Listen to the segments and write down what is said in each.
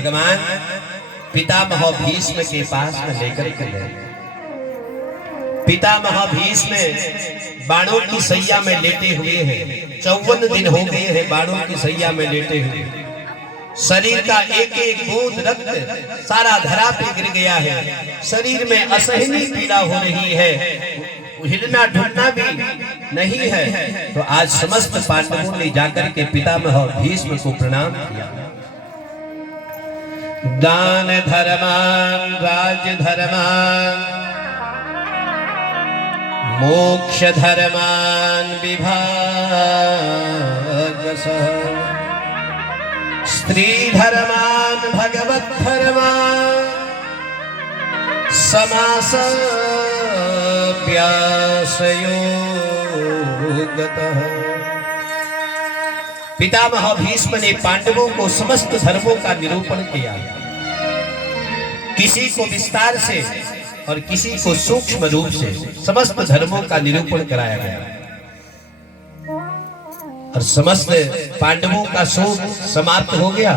भगवान पितामह भीष्म के पास में लेकर के गए। पितामह भीष्म बाणों की सैया में लेटे हुए हैं। 54 दिन हो गए हैं बाणों की सैया में लेटे हुए। शरीर का एक एक बूंद रक्त सारा धरा पे गिर गया है। शरीर में असहनीय पीड़ा हो रही है, हिलना ढुलना भी नहीं है। तो आज समस्त पांडवों ने जाकर के पितामह भीष्म को प्रणाम किया। दान धर्मान राज्य धर्मान मोक्ष धर्मान विभागस स्त्री धर्मान भगवत धर्मान समासव्यासयोगतः। पितामह भीष्म ने पांडवों को समस्त धर्मों का निरूपण किया, किसी को विस्तार से और किसी को सूक्ष्म रूप से समस्त धर्मों का निरूपण कराया गया। और समस्त पांडवों का शोक समाप्त हो गया।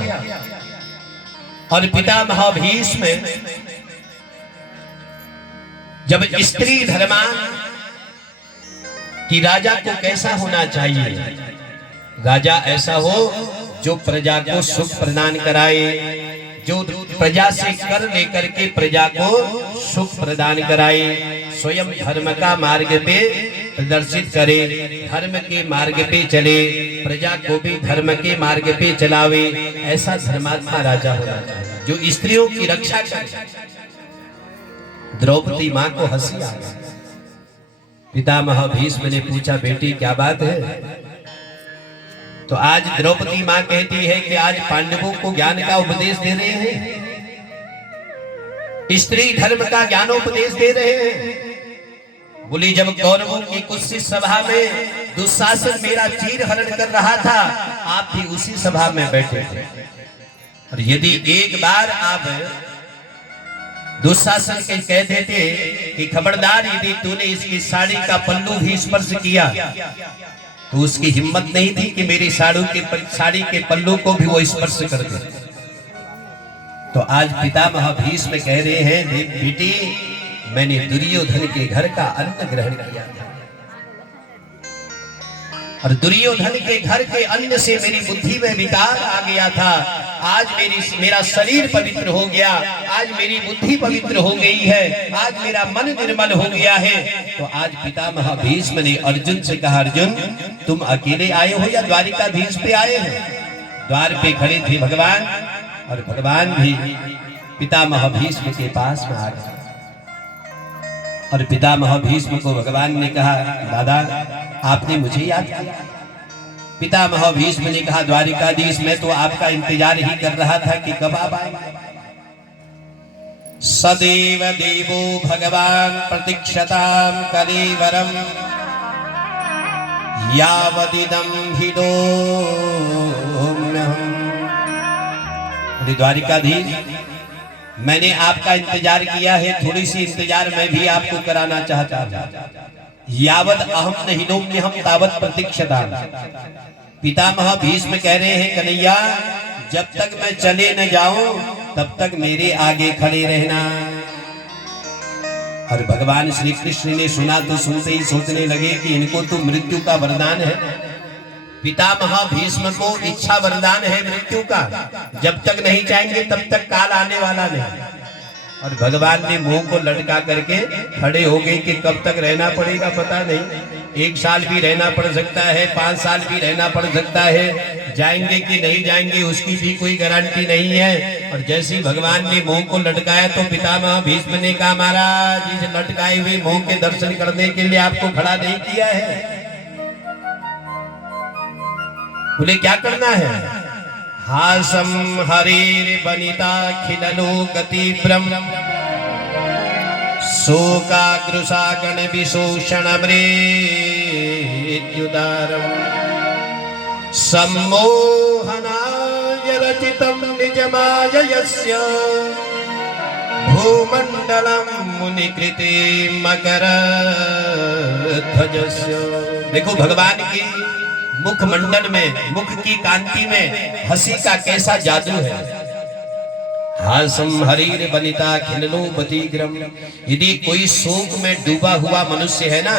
और पितामह भीष्म जब स्त्री धर्मान कि राजा को कैसा होना चाहिए, राजा ऐसा हो जो प्रजा को सुख प्रदान कराए, जो प्रजा से कर लेकर के प्रजा को सुख प्रदान कराए, स्वयं धर्म का मार्ग पे प्रदर्शित करे, धर्म के मार्ग पे चले, प्रजा को भी धर्म के मार्ग पे चलावे। ऐसा धर्मात्मा राजा होना चाहिए जो स्त्रियों की रक्षा करे। द्रौपदी मां को हंसी आ गई। पितामह भीष्म ने पूछा, बेटी क्या बात है? तो आज द्रौपदी मां कहती है कि आज पांडवों को ज्ञान का उपदेश दे रहे हैं, स्त्री धर्म का ज्ञानोपदेश दे रहे हैं। बोली, जब कौरवों की कुत्सित सभा में दुशासन मेरा चीर हरण कर रहा था, आप भी उसी सभा में बैठे थे। और यदि एक बार आप दुशासन के कह देते कि खबरदार, यदि तूने इसकी साड़ी का पल्लू भी स्पर्श किया, तो उसकी हिम्मत नहीं थी कि मेरी साड़ी के पल्लू को भी वो स्पर्श कर दे। तो आज पितामह भीष्म कह रहे हैं, बेटी मैंने दुर्योधन के घर का अन्न ग्रहण किया था, और दुर्योधन के घर के अन्न से मेरी बुद्धि में विकार आ गया था। आज मेरा शरीर पवित्र हो गया, आज मेरी बुद्धि पवित्र हो गई है, आज मेरा मन निर्मल हो गया है। तो आज पितामह भीष्म ने अर्जुन से कहा, अर्जुन तुम अकेले आए हो या द्वारिकाधीश पे आए हो? द्वार पे खड़े थे भगवान, और भगवान भी पितामह भीष्म के पास में आ गए। और पितामह भीष्म को भगवान ने कहा, दादा आपने मुझे याद किया? पितामह भीष्म ने कहा, द्वारिकाधीश मैं तो आपका इंतजार ही कर रहा था कि कब आप आएंगे। सदैव देवो भगवान प्रतीक्षतां कलेवरम यावदिदं हिडोम्यहम्। द्वारिकाधीश मैंने आपका इंतजार किया है, थोड़ी सी इंतजार मैं भी आपको कराना चाहता हूं। यावद अहम नहिनोम्यहम् तावत प्रतीक्षताम्। पितामह भीष्म कह रहे हैं, कन्हैया जब तक मैं चले न जाऊं तब तक मेरे आगे खड़े रहना। और भगवान श्री कृष्ण ने सुना तो सुनते ही सोचने लगे कि इनको तो मृत्यु का वरदान है। पितामह भीष्म को इच्छा वरदान है मृत्यु का, जब तक नहीं चाहेंगे तब तक काल आने वाला नहीं। और भगवान ने मुंह को लटका करके खड़े हो गए कि कब तक रहना पड़ेगा पता नहीं, 1 साल भी रहना पड़ सकता है, 5 साल भी रहना पड़ सकता है, जाएंगे कि नहीं जाएंगे उसकी भी कोई गारंटी नहीं है। और जैसे ही भगवान ने मुंह को लटकाया तो पितामह भीष्म ने कहा, महाराज इस लटकाए हुए मुंह के दर्शन करने के लिए आपको खड़ा नहीं किया है। बोले क्या करना है? हासम हरिर बनिता खिललोकति ब्रह्म शोकाग्रुसा गण विशोषण मृत्युदारम सम्मोहनाय रचितं निजमायस्य भूमंडलम मुनिकृते मकरध्वजस्य। देखो भगवान की मुख मंडल में, मुख की कांति में हंसी का कैसा जादू है। हासम हरीर बनिता खिन्नो बतीग्रम। यदि कोई शोक में डूबा हुआ मनुष्य है ना,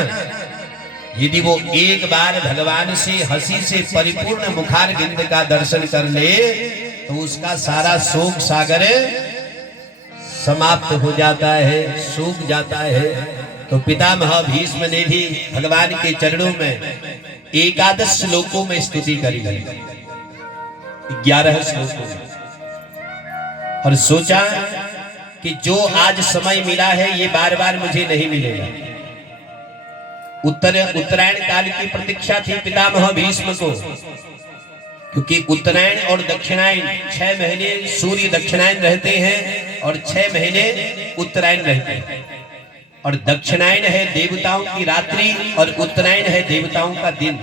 यदि वो एक बार भगवान से हंसी से परिपूर्ण मुखार बिंद का दर्शन कर ले तो उसका सारा शोक सागर समाप्त हो जाता है, सूख जाता है। तो पितामह भीष्म ने भी भगवान के चरणों में 11 श्लोकों में स्तुति करी, 11 श्लोकों में, और सोचा कि जो आज समय मिला है ये बार बार मुझे नहीं मिलेगा। उत्तरायण काल की प्रतीक्षा थी पितामह भीष्म को, क्योंकि उत्तरायण और दक्षिणायन 6 महीने सूर्य दक्षिणायन रहते हैं और 6 महीने उत्तरायण रहते हैं। और दक्षिणायन है देवताओं की रात्रि और उत्तरायण है देवताओं का दिन।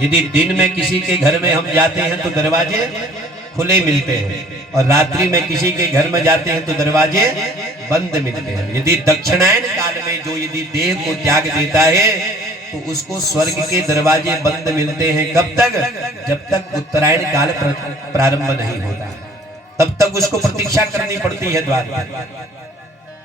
यदि दिन में किसी के घर में हम जाते हैं तो दरवाजे खुले मिलते हैं, और रात्रि में किसी के घर में जाते हैं तो दरवाजे बंद मिलते हैं। यदि दक्षिणायन काल में जो यदि देह को त्याग देता है तो उसको स्वर्ग के दरवाजे बंद मिलते हैं। कब तक? जब तक उत्तरायण काल प्रारंभ नहीं होता, तब तक उसको प्रतीक्षा करनी पड़ती है द्वार पर।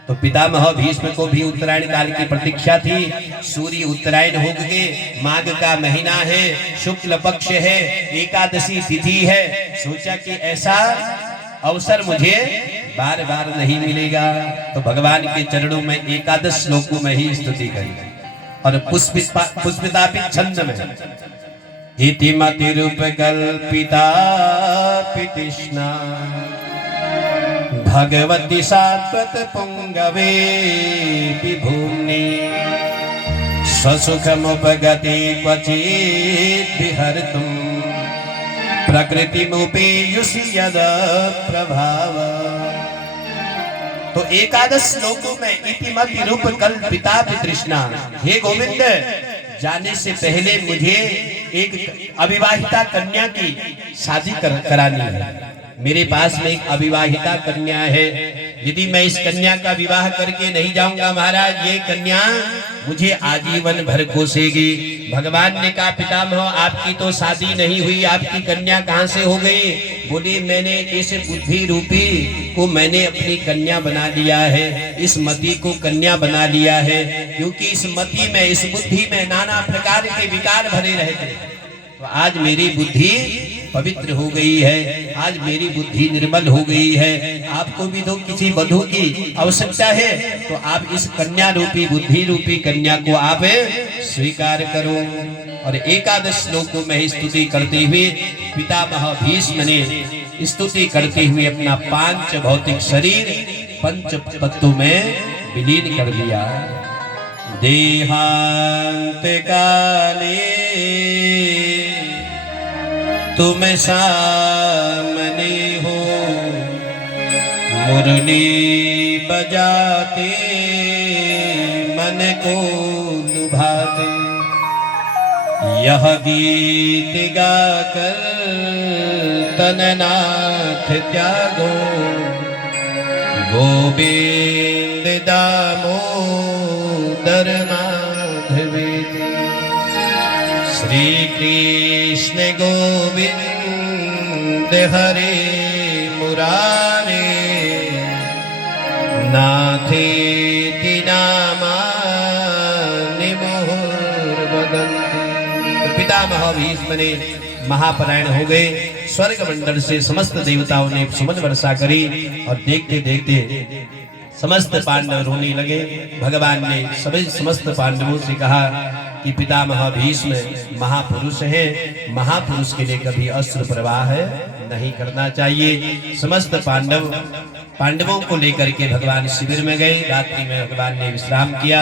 तो पितामह भीष्म को भी उत्तरायण काल की प्रतीक्षा थी। सूर्य उत्तरायण हो गए, माघ का महीना है, शुक्ल पक्ष है, एकादशी तिथि है। सोचा कि ऐसा अवसर मुझे बार बार नहीं मिलेगा, तो भगवान के चरणों में 11 श्लोकों में ही स्तुति करी और पुष्पितापित छंद में इति मतिरूपकल्पिता पितृष्णा भगवती सात्वत पुंगवे विभूम्नि स्वसुखमुपगति क्वचित् विहर्तुं प्रकृतिमुपेयुषि यद प्रभाव। तो 11 श्लोकों में इतिमति रूप कल्पिता तृष्णा, हे गोविंद, जाने से पहले मुझे एक अविवाहिता कन्या की शादी करानी है। मेरे पास में एक अविवाहिता कन्या है, यदि मैं इस कन्या का विवाह करके नहीं जाऊंगा महाराज, ये कन्या मुझे आजीवन भर कोसेगी। भगवान ने कहा पितामह आपकी तो शादी नहीं हुई, आपकी कन्या कहाँ से हो गई? बोली मैंने इस बुद्धि रूपी को मैंने अपनी कन्या बना लिया है, इस मति को कन्या बना लिया है, क्योंकि इस मति में इस बुद्धि में नाना प्रकार के विकार भरे रहते हैं। तो आज मेरी बुद्धि पवित्र हो गई है, आज मेरी बुद्धि निर्मल हो गई है। आपको भी तो किसी वधू की आवश्यकता है, तो आप इस कन्या रूपी बुद्धि रूपी कन्या को आप स्वीकार करो। और 11 श्लोकों में स्तुति करते हुए पितामह भीष्म ने स्तुति करते हुए अपना 5 भौतिक शरीर 5 तत्वों में विलीन कर दिया। देहांत काले तुम सामने हो, मुरली बजाते मन को लुभाते, यह गीत गाकर तननाथ त्यागो, गोविंद दामोदर माधवेति। श्री कृष्ण गोविंद हरे मुरारे, नाथेति नामानि मुहुर्वदन्ति। तो पितामह भीष्म ने महापरायण हो गए। स्वर्ग मंडल से समस्त देवताओं ने सुमन वर्षा करी और देखते देखते समस्त पांडव रोने लगे। भगवान ने सभी समस्त पांडवों से कहा कि पितामह भीष्म महापुरुष है, महापुरुष के लिए कभी अश्रु प्रवाह नहीं करना चाहिए। समस्त पांडवों को लेकर के भगवान शिविर में गए। रात्रि में भगवान ने विश्राम किया।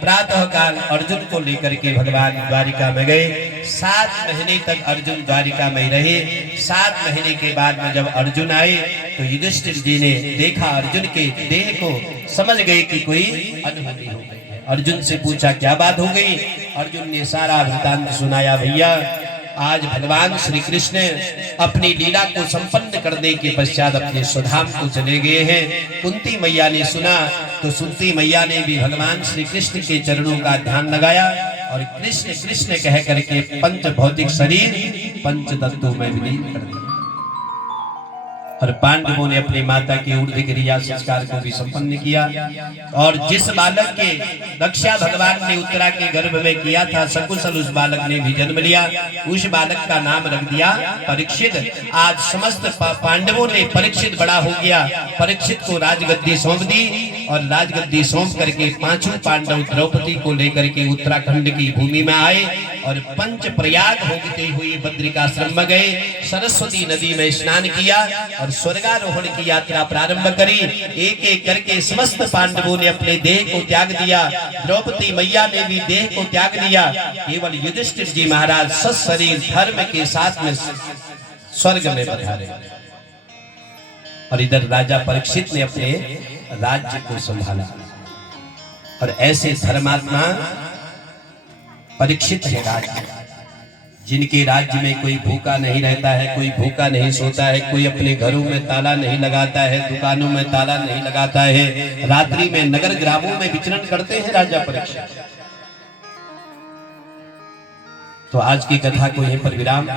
प्रातः काल अर्जुन को लेकर के भगवान द्वारिका में गए। 7 महीने तक अर्जुन द्वारिका में रहे। 7 महीने के बाद में जब अर्जुन आए तो युधिष्ठिर जी ने देखा अर्जुन के देह को, समझ गए कि कोई अनहोनी हो गई। अर्जुन से पूछा क्या बात हो गई? अर्जुन ने सारा वृतांत सुनाया। भैया आज भगवान श्री कृष्ण अपनी लीला को संपन्न करने के पश्चात अपने स्वधाम को चले गए हैं। कुंती मैया ने सुना तो कुंती मैया ने भी भगवान श्री कृष्ण के चरणों का ध्यान लगाया और कृष्ण कृष्ण कह करके 5 भौतिक शरीर 5 तत्वों में विलीन कर दिया। और पांडवों ने अपनी माता के ऊर्ध्व क्रिया संस्कार को भी संपन्न किया। और जिस बालक के रक्षा भगवान ने उत्तरा के गर्भ में किया था, सकुशल उस बालक ने भी जन्म लिया। उस बालक का नाम रख दिया परीक्षित। आज समस्त पांडवों ने परीक्षित बड़ा हो गया, परीक्षित को राजगद्दी सौंप दी। और राजगद्दी सौंप करके पांचों पांडव द्रौपदी को लेकर के उत्तराखंड की भूमि में आए और पंच प्रयाग होते हुए बद्रिकाश्रम में गए, सरस्वती नदी में स्नान किया और स्वर्गारोहण की यात्रा प्रारंभ करी। एक एक करके समस्त पांडवों ने अपने देह को त्याग दिया, द्रौपदी मैया ने भी देह को त्याग दिया। केवल युधिष्ठिर जी महाराज सशरीर धर्म के साथ में स्वर्ग में पधारे। और इधर राजा परीक्षित ने अपने राज्य को संभाला। और ऐसे धर्मात्मा परीक्षित है राज्य, जिनके राज्य में कोई भूखा नहीं रहता है, कोई भूखा नहीं सोता है, कोई अपने घरों में ताला नहीं लगाता है, दुकानों में ताला नहीं लगाता है, रात्रि में नगर ग्रामों में विचरण करते हैं राजा परीक्षित। तो आज की कथा को यहीं पर विराम।